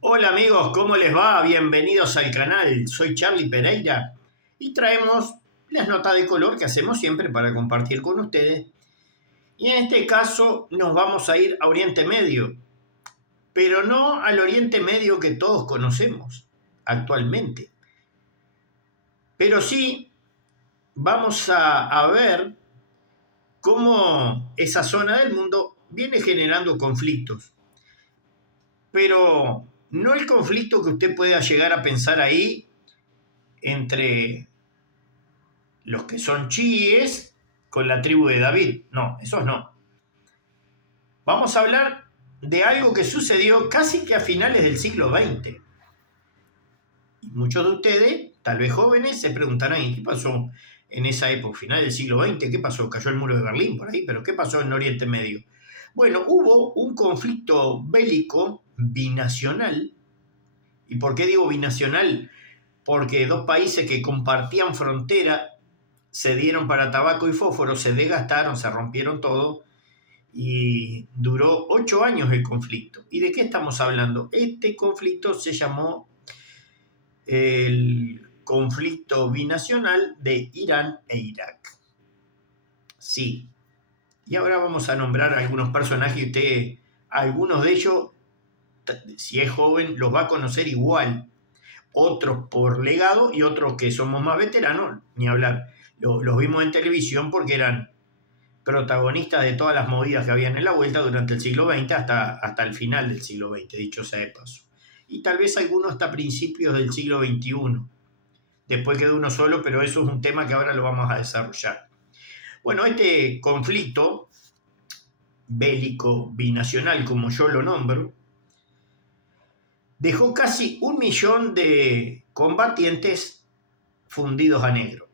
Hola amigos, ¿cómo les va? Bienvenidos al canal. Soy Charlie Pereira y traemos las notas de color que hacemos siempre para compartir con ustedes. Y en este caso nos vamos a ir a Oriente Medio, pero no al Oriente Medio que todos conocemos actualmente. Pero sí vamos a ver cómo esa zona del mundo viene generando conflictos. Pero no el conflicto que usted pueda llegar a pensar ahí entre los que son chiíes con la tribu de David. No, esos no. Vamos a hablar de algo que sucedió casi que a finales del siglo XX. Y muchos de ustedes, tal vez jóvenes, se preguntarán, ¿y qué pasó en esa época, final del siglo XX? ¿Qué pasó? Cayó el muro de Berlín por ahí, pero ¿qué pasó en Oriente Medio? Bueno, hubo un conflicto bélico binacional. ¿Y por qué digo binacional? Porque dos países que compartían frontera se dieron para tabaco y fósforo, se desgastaron, se rompieron todo y duró 8 años el conflicto. ¿Y de qué estamos hablando? Este conflicto se llamó el conflicto binacional de Irán e Irak. Sí. Y ahora vamos a nombrar algunos personajes y usted, algunos de ellos, si es joven, los va a conocer igual. Otros por legado y otros que somos más veteranos, ni hablar. Los vimos en televisión porque eran protagonistas de todas las movidas que habían en la vuelta durante el siglo XX hasta el final del siglo XX, dicho sea de paso. Y tal vez algunos hasta principios del siglo XXI. Después quedó uno solo, pero eso es un tema que ahora lo vamos a desarrollar. Bueno, este conflicto bélico binacional, como yo lo nombro, dejó casi 1 millón de combatientes fundidos a negro.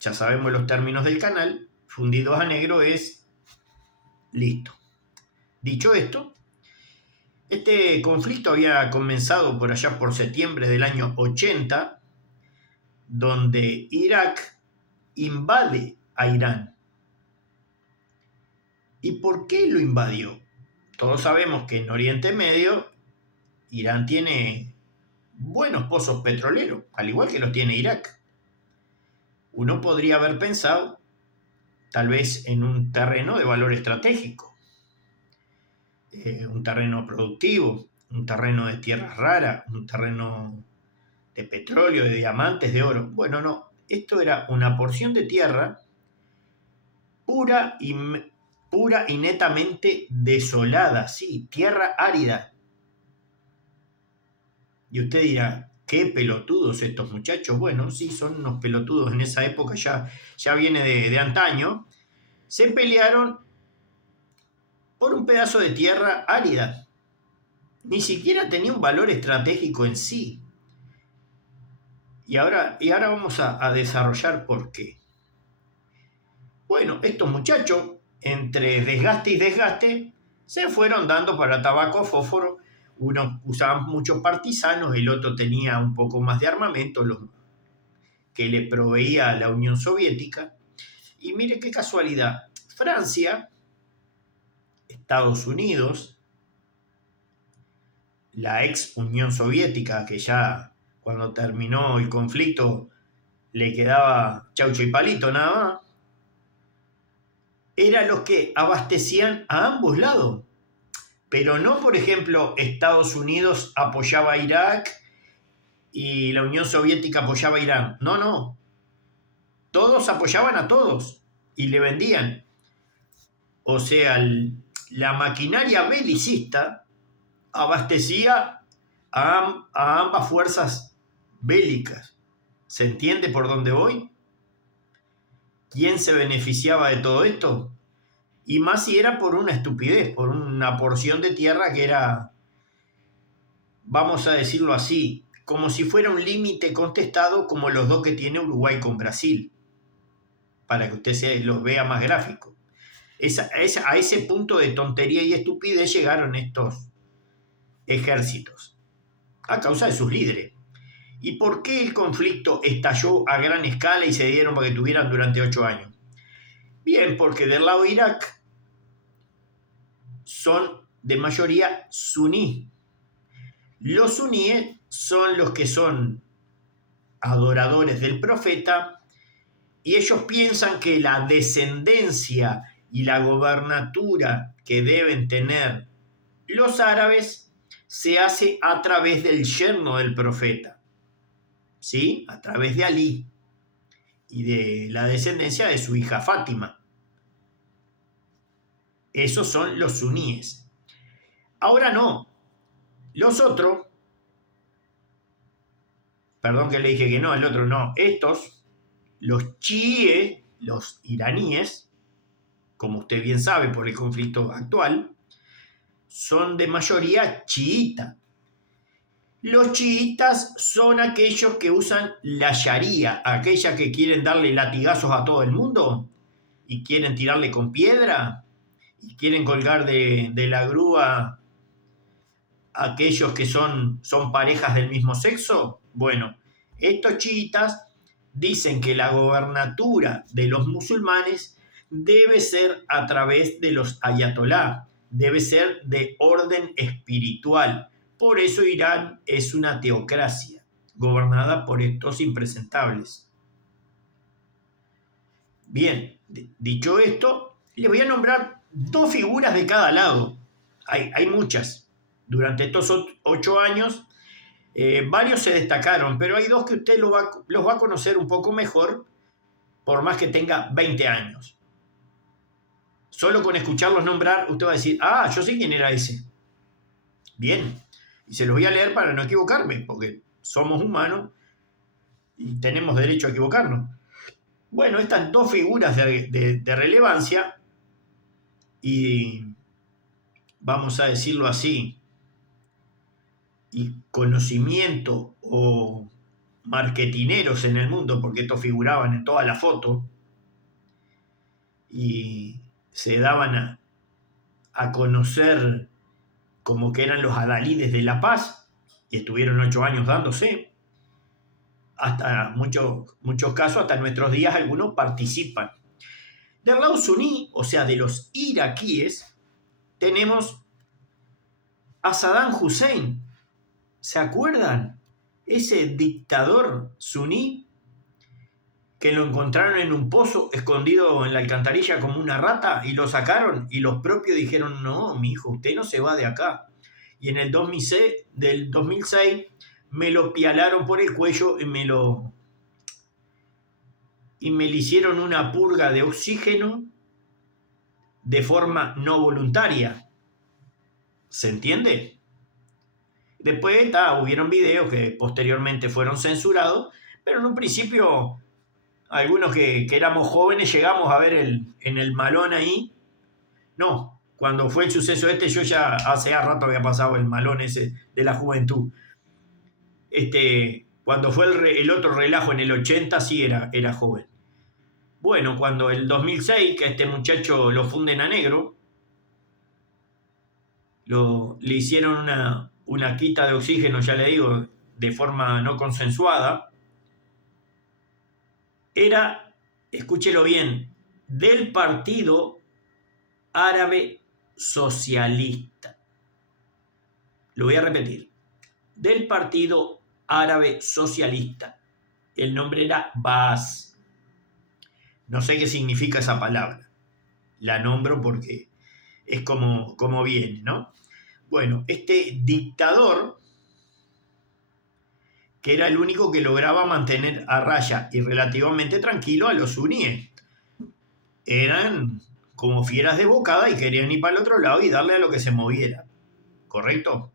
Ya sabemos los términos del canal, fundidos a negro es listo. Dicho esto, este conflicto había comenzado por allá por septiembre del año 80, donde Irak invade a Irán. ¿Y por qué lo invadió? Todos sabemos que en Oriente Medio Irán tiene buenos pozos petroleros, al igual que los tiene Irak. Uno podría haber pensado tal vez en un terreno de valor estratégico, un terreno productivo, un terreno de tierras raras, un terreno de petróleo, de diamantes, de oro. Bueno, no, esto era una porción de tierra pura y netamente desolada, sí, tierra árida. Y usted dirá, ¿qué pelotudos estos muchachos? Bueno, sí, son unos pelotudos en esa época, ya viene de antaño. Se pelearon por un pedazo de tierra árida. Ni siquiera tenía un valor estratégico en sí. Y ahora vamos a desarrollar por qué. Bueno, estos muchachos, entre desgaste y desgaste, se fueron dando para tabaco, fósforo. Uno usaba muchos partisanos, el otro tenía un poco más de armamento, los que le proveía la Unión Soviética. Y mire qué casualidad, Francia, Estados Unidos, la ex Unión Soviética, que ya cuando terminó el conflicto le quedaba chaucho y palito nada más, eran los que abastecían a ambos lados. Pero no, por ejemplo, Estados Unidos apoyaba a Irak y la Unión Soviética apoyaba a Irán. No, no. Todos apoyaban a todos y le vendían. O sea, la maquinaria belicista abastecía a ambas fuerzas bélicas. ¿Se entiende por dónde voy? ¿Quién se beneficiaba de todo esto? Y más si era por una estupidez, por una porción de tierra que era, vamos a decirlo así, como si fuera un límite contestado como los dos que tiene Uruguay con Brasil, para que usted los vea más gráfico. A ese punto de tontería y estupidez llegaron estos ejércitos, a causa de sus líderes. ¿Y por qué el conflicto estalló a gran escala y se dieron para que tuvieran durante 8 años? Bien, porque del lado de Irak son de mayoría suní. Los suníes son los que son adoradores del profeta y ellos piensan que la descendencia y la gobernatura que deben tener los árabes se hace a través del yerno del profeta, ¿sí? A través de Alí y de la descendencia de su hija Fátima. Esos son los suníes. Ahora no. Los otros, perdón que le dije que no, el otro no, estos, los chiíes, los iraníes, como usted bien sabe por el conflicto actual, son de mayoría chiita. Los chiitas son aquellos que usan la sharía, aquella que quieren darle latigazos a todo el mundo y quieren tirarle con piedra y quieren colgar de la grúa a aquellos que son parejas del mismo sexo. Bueno, estos chiitas dicen que la gobernatura de los musulmanes debe ser a través de los ayatolá, debe ser de orden espiritual. Por eso Irán es una teocracia, gobernada por estos impresentables. Bien, dicho esto, les voy a nombrar dos figuras de cada lado. Hay muchas. Durante estos 8 años, varios se destacaron, pero hay dos que usted los va a conocer un poco mejor, por más que tenga 20 años. Solo con escucharlos nombrar, usted va a decir, ah, yo sé quién era ese. Bien, y se los voy a leer para no equivocarme, porque somos humanos y tenemos derecho a equivocarnos. Bueno, estas dos figuras de relevancia y, vamos a decirlo así, y conocimiento o marketineros en el mundo, porque estos figuraban en toda la foto y se daban a conocer como que eran los adalides de la paz y estuvieron 8 años dándose. Hasta muchos casos, hasta nuestros días, algunos participan. Del lado suní, o sea, de los iraquíes, tenemos a Saddam Hussein. ¿Se acuerdan? Ese dictador suní que lo encontraron en un pozo escondido en la alcantarilla como una rata y lo sacaron y los propios dijeron, no, mi hijo, usted no se va de acá. Y en el 2006 me lo pialaron por el cuello y me le hicieron una purga de oxígeno de forma no voluntaria. ¿Se entiende? Después hubieron videos que posteriormente fueron censurados, pero en un principio algunos que éramos jóvenes llegamos a ver en el malón ahí. No, cuando fue el suceso yo ya hace rato había pasado el malón ese de la juventud. Cuando fue el otro relajo en el 80 sí era joven. Bueno, cuando el 2006 que a este muchacho lo funden a negro, le hicieron una quita de oxígeno, ya le digo, de forma no consensuada, era, escúchelo bien, del Partido Árabe Socialista. Lo voy a repetir. Del Partido Árabe Socialista. El nombre era Baas. No sé qué significa esa palabra. La nombro porque es como viene, ¿no? Bueno, este dictador, que era el único que lograba mantener a raya y relativamente tranquilo a los suníes. Eran como fieras de bocada y querían ir para el otro lado y darle a lo que se moviera. ¿Correcto?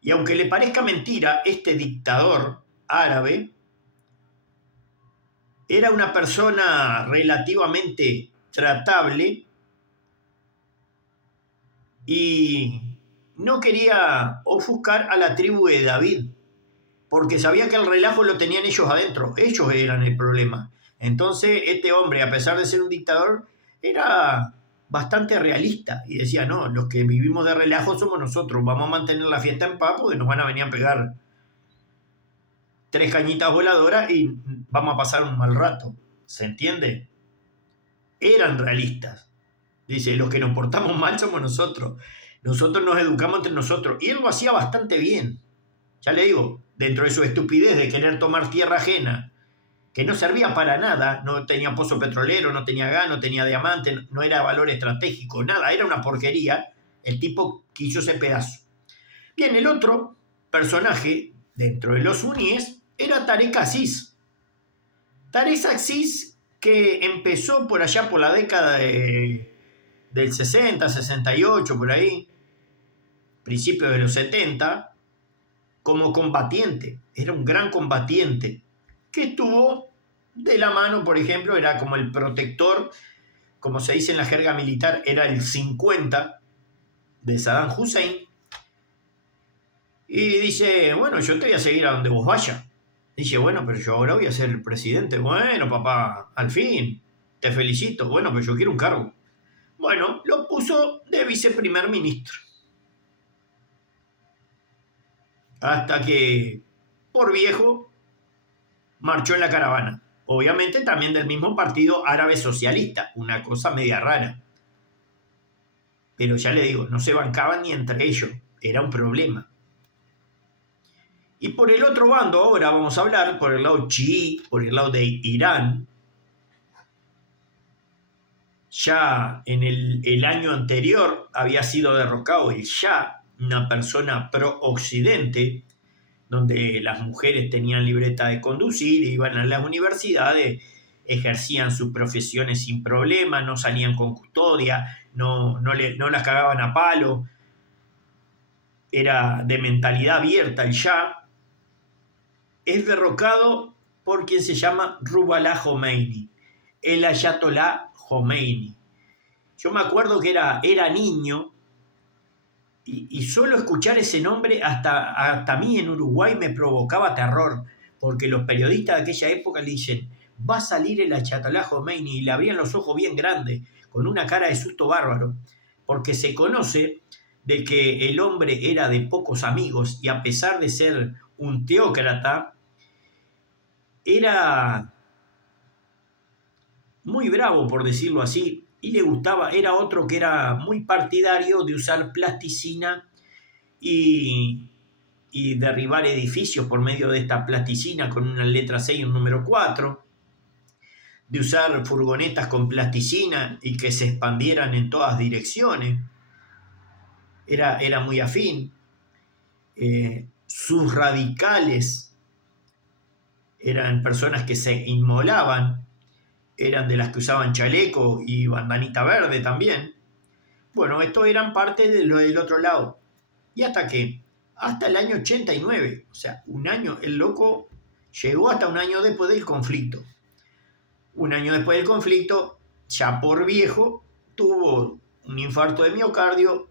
Y aunque le parezca mentira, este dictador árabe era una persona relativamente tratable y no quería ofuscar a la tribu de David, porque sabía que el relajo lo tenían ellos adentro, ellos eran el problema. Entonces este hombre, a pesar de ser un dictador, era bastante realista y decía, no, los que vivimos de relajo somos nosotros, vamos a mantener la fiesta en paz porque nos van a venir a pegar 3 cañitas voladoras y vamos a pasar un mal rato. ¿Se entiende? Eran realistas. Dice, los que nos portamos mal somos nosotros. Nosotros nos educamos entre nosotros. Y él lo hacía bastante bien. Ya le digo, dentro de su estupidez de querer tomar tierra ajena, que no servía para nada, no tenía pozo petrolero, no tenía gas, no tenía diamante, no era valor estratégico, nada, era una porquería, el tipo quiso ese pedazo. Bien, el otro personaje dentro de los suníes era Tarek Aziz. Tarek Aziz, que empezó por allá por la década del 60, 68, por ahí, principios de los 70, como combatiente. Era un gran combatiente que estuvo de la mano, por ejemplo, era como el protector, como se dice en la jerga militar, era el 50 de Saddam Hussein. Y dice, bueno, yo te voy a seguir a donde vos vayas. Dice, bueno, pero yo ahora voy a ser el presidente. Bueno, papá, al fin, te felicito. Bueno, pero yo quiero un cargo. Bueno, lo puso de viceprimer ministro. Hasta que, por viejo, marchó en la caravana. Obviamente también del mismo partido árabe socialista, una cosa media rara. Pero ya le digo, no se bancaban ni entre ellos, era un problema. Y por el otro bando, ahora vamos a hablar, por el lado chií, por el lado de Irán, ya en el año anterior había sido derrocado el Shah, una persona pro-occidente, donde las mujeres tenían libreta de conducir, iban a las universidades, ejercían sus profesiones sin problema, no salían con custodia, no las cagaban a palo, era de mentalidad abierta el Shah. Es derrocado por quien se llama Ruhollah Khomeini, el Ayatollah Khomeini. Yo me acuerdo que era niño y solo escuchar ese nombre hasta a mí en Uruguay me provocaba terror, porque los periodistas de aquella época le dicen, va a salir el Ayatollah Khomeini, y le abrían los ojos bien grandes, con una cara de susto bárbaro, porque se conoce de que el hombre era de pocos amigos y a pesar de ser un teócrata, era muy bravo, por decirlo así, y le gustaba, era otro que era muy partidario de usar plasticina y, y derribar edificios por medio de esta plasticina con una letra 6 y un número 4, de usar furgonetas con plasticina y que se expandieran en todas direcciones. Era muy afín. Sus radicales eran personas que se inmolaban, eran de las que usaban chaleco y bandanita verde también. Bueno, estos eran parte de lo del otro lado. Y hasta el año 89, o sea, un año, el loco llegó hasta un año después del conflicto. Un año después del conflicto, ya por viejo, tuvo un infarto de miocardio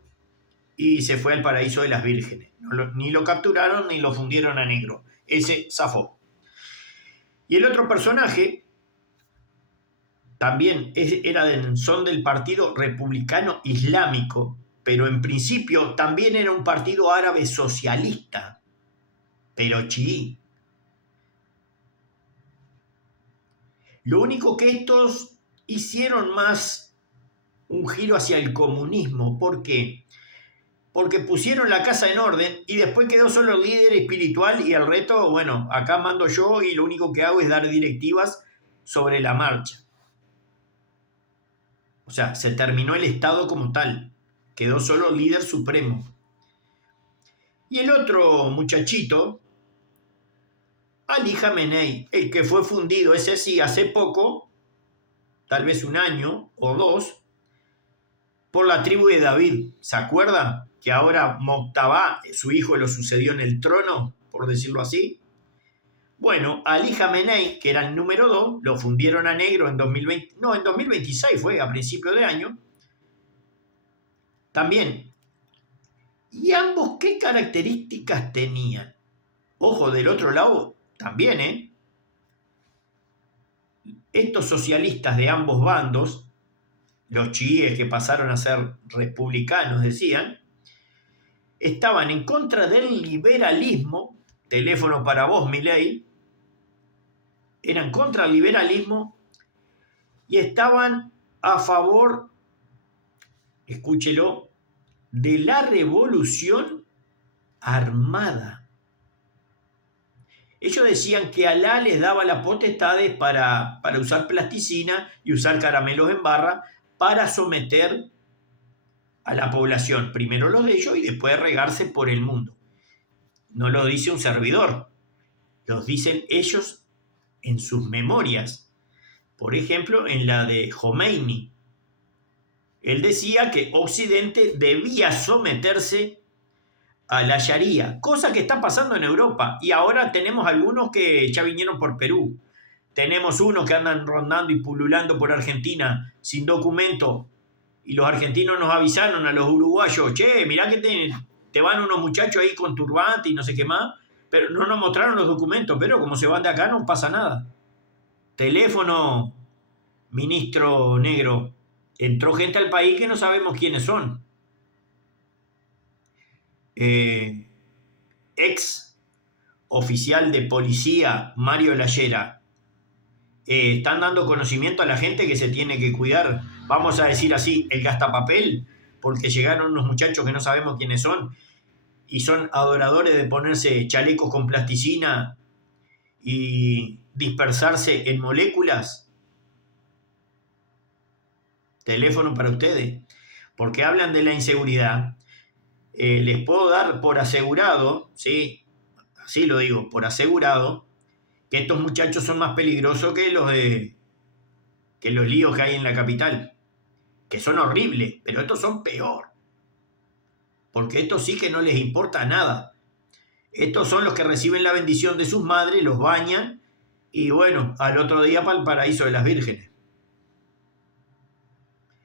y se fue al paraíso de las vírgenes. Ni lo capturaron ni lo fundieron a negro. Ese zafó. Y el otro personaje también son del Partido Republicano Islámico, pero en principio también era un partido árabe socialista, pero chií. Lo único que estos hicieron más un giro hacia el comunismo. ¿Por qué? Porque pusieron la casa en orden y después quedó solo el líder espiritual y el resto, bueno, acá mando yo y lo único que hago es dar directivas sobre la marcha. O sea, se terminó el Estado como tal. Quedó solo el líder supremo. Y el otro muchachito, Ali Khamenei, el que fue fundido, ese sí, hace poco, tal vez un año o dos, por la tribu de David. ¿Se acuerda? Que ahora Moctaba, su hijo, lo sucedió en el trono, por decirlo así. Bueno, Ali Khamenei, que era el número 2, lo fundieron a negro en 2020, no, en 2026 fue, a principio de año. También. ¿Y ambos qué características tenían? Ojo, del otro lado también, ¿eh? Estos socialistas de ambos bandos, los chiíes que pasaron a ser republicanos, decían, estaban en contra del liberalismo, teléfono para vos, Milei, eran contra el liberalismo y estaban a favor, escúchelo, de la revolución armada. Ellos decían que Alá les daba las potestades para usar plasticina y usar caramelos en barra para someter a la población, primero los de ellos y después regarse por el mundo. No lo dice un servidor, los dicen ellos en sus memorias. Por ejemplo, en la de Khomeini. Él decía que Occidente debía someterse a la Sharia, cosa que está pasando en Europa. Y ahora tenemos algunos que ya vinieron por Perú. Tenemos unos que andan rondando y pululando por Argentina sin documento. Y los argentinos nos avisaron a los uruguayos, che, mirá que te van unos muchachos ahí con turbante y no sé qué más. Pero no nos mostraron los documentos, pero como se van de acá no pasa nada. Teléfono, ministro negro. Entró gente al país que no sabemos quiénes son. Ex oficial de policía Mario Lallera. Están dando conocimiento a la gente que se tiene que cuidar, vamos a decir así, el gastapapel, porque llegaron unos muchachos que no sabemos quiénes son y son adoradores de ponerse chalecos con plasticina y dispersarse en moléculas. Teléfono para ustedes, porque hablan de la inseguridad. Les puedo dar por asegurado, ¿sí? Así lo digo, por asegurado, que estos muchachos son más peligrosos que los líos que hay en la capital, que son horribles, pero estos son peor, porque estos sí que no les importa nada. Estos son los que reciben la bendición de sus madres, los bañan y bueno, al otro día para el paraíso de las vírgenes.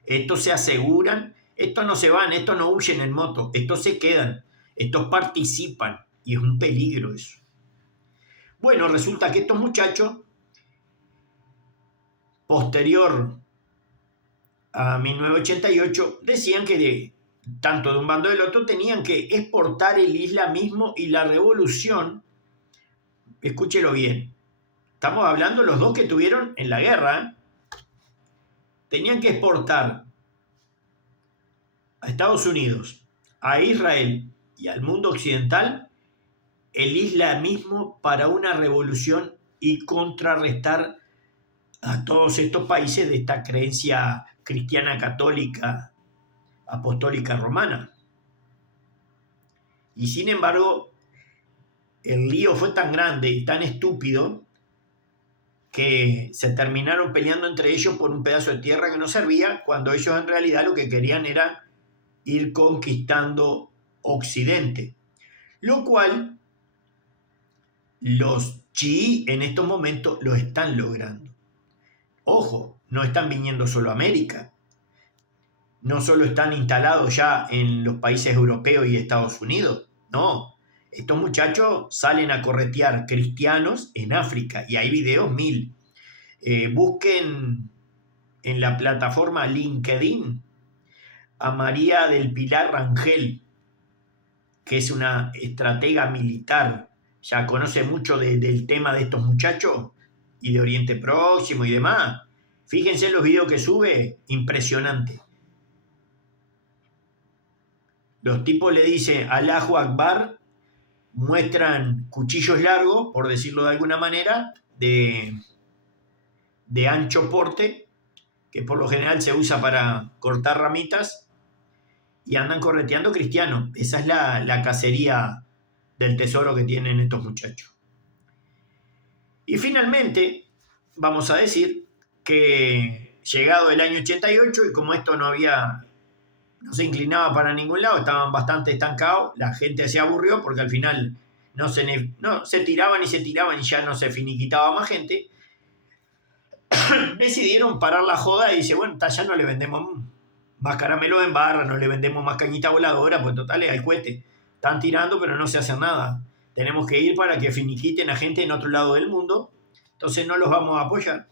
Estos se aseguran, estos no se van, estos no huyen en moto, estos se quedan, estos participan y es un peligro eso. Bueno, resulta que estos muchachos, posterior a 1988, decían que tanto de un bando del otro tenían que exportar el islamismo y la revolución. Escúchelo bien, estamos hablando los dos que tuvieron en la guerra, ¿eh? Tenían que exportar a Estados Unidos, a Israel y al mundo occidental el islamismo para una revolución y contrarrestar a todos estos países de esta creencia cristiana católica apostólica romana. Y sin embargo, el lío fue tan grande y tan estúpido que se terminaron peleando entre ellos por un pedazo de tierra que no servía, cuando ellos en realidad lo que querían era ir conquistando Occidente. Lo cual los chií en estos momentos lo están logrando. Ojo, no están viniendo solo a América. No solo están instalados ya en los países europeos y Estados Unidos. No, estos muchachos salen a corretear cristianos en África y hay videos mil. Busquen en la plataforma LinkedIn a María del Pilar Rangel, que es una estratega militar, ya conoce mucho del tema de estos muchachos y de Oriente Próximo y demás. Fíjense en los videos que sube, impresionante. Los tipos le dicen Allahu Akbar, muestran cuchillos largos, por decirlo de alguna manera, de ancho porte, que por lo general se usa para cortar ramitas, y andan correteando cristianos. Esa es la cacería del tesoro que tienen estos muchachos. Y finalmente, vamos a decir que llegado el año 88, y como esto no se inclinaba para ningún lado, estaban bastante estancados, la gente se aburrió porque al final se tiraban y ya no se finiquitaba más gente. Decidieron parar la joda y dice, bueno, ya no le vendemos más caramelos en barra, no le vendemos más cañita voladora, pues total, hay cohete. Están tirando pero no se hace nada. Tenemos que ir para que finiquiten a gente en otro lado del mundo, entonces no los vamos a apoyar.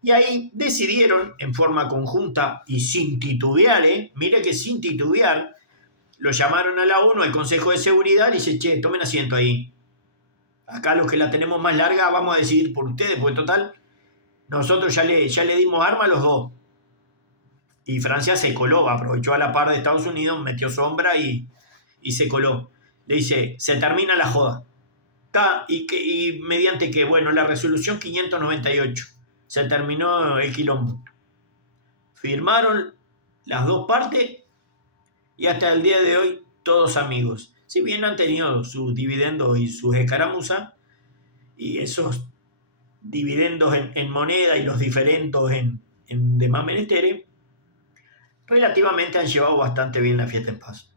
Y ahí decidieron en forma conjunta y sin titubear, mire que sin titubear, lo llamaron a la ONU, al Consejo de Seguridad, y dice, che, tomen asiento ahí. Acá los que la tenemos más larga vamos a decidir por ustedes, porque total, nosotros ya le dimos arma a los dos. Y Francia se coló, aprovechó a la par de Estados Unidos, metió sombra y se coló. Le dice, se termina la joda. Y mediante que, bueno, la resolución 598 se terminó el quilombo. Firmaron las dos partes y hasta el día de hoy todos amigos. Si bien han tenido sus dividendos y sus escaramuzas, y esos dividendos en moneda y los diferendos en demás menesteres, relativamente han llevado bastante bien la fiesta en paz.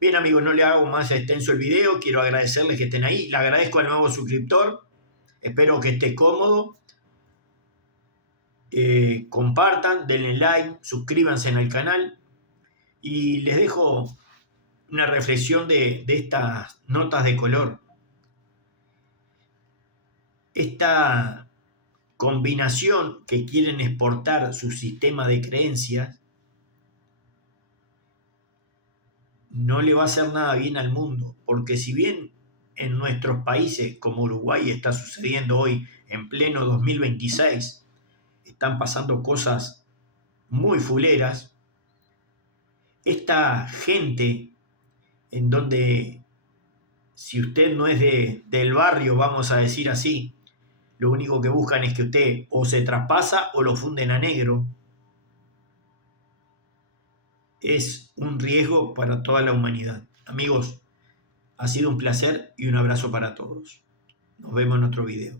Bien amigos, no le hago más extenso el video, quiero agradecerles que estén ahí, le agradezco al nuevo suscriptor, espero que esté cómodo, compartan, denle like, suscríbanse en el canal y les dejo una reflexión de estas notas de color. Esta combinación que quieren exportar su sistema de creencias no le va a hacer nada bien al mundo, porque si bien en nuestros países como Uruguay está sucediendo hoy en pleno 2026, están pasando cosas muy fuleras, esta gente en donde si usted no es del barrio, vamos a decir así, lo único que buscan es que usted o se traspasa o lo funden a negro, es un riesgo para toda la humanidad. Amigos, ha sido un placer y un abrazo para todos. Nos vemos en otro video.